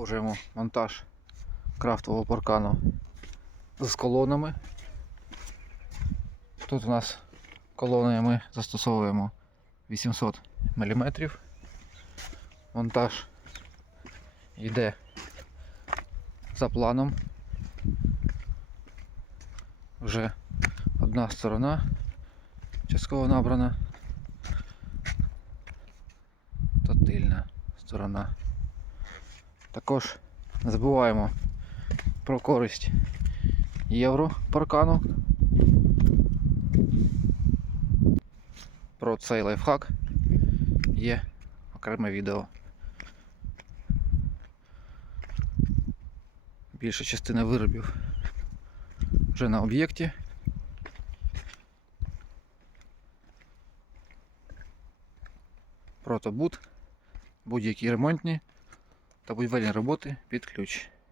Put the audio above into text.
Продовжуємо монтаж крафтового паркану з колонами. Тут у нас колони ми застосовуємо 800 мм. Монтаж йде за планом. Вже одна сторона частково набрана та тильна сторона. Також не забуваємо про користь євро паркану. Про цей лайфхак є окреме відео. Більша частина виробів вже на об'єкті. Протобут, будь-які ремонтні та будівельні роботи під ключ.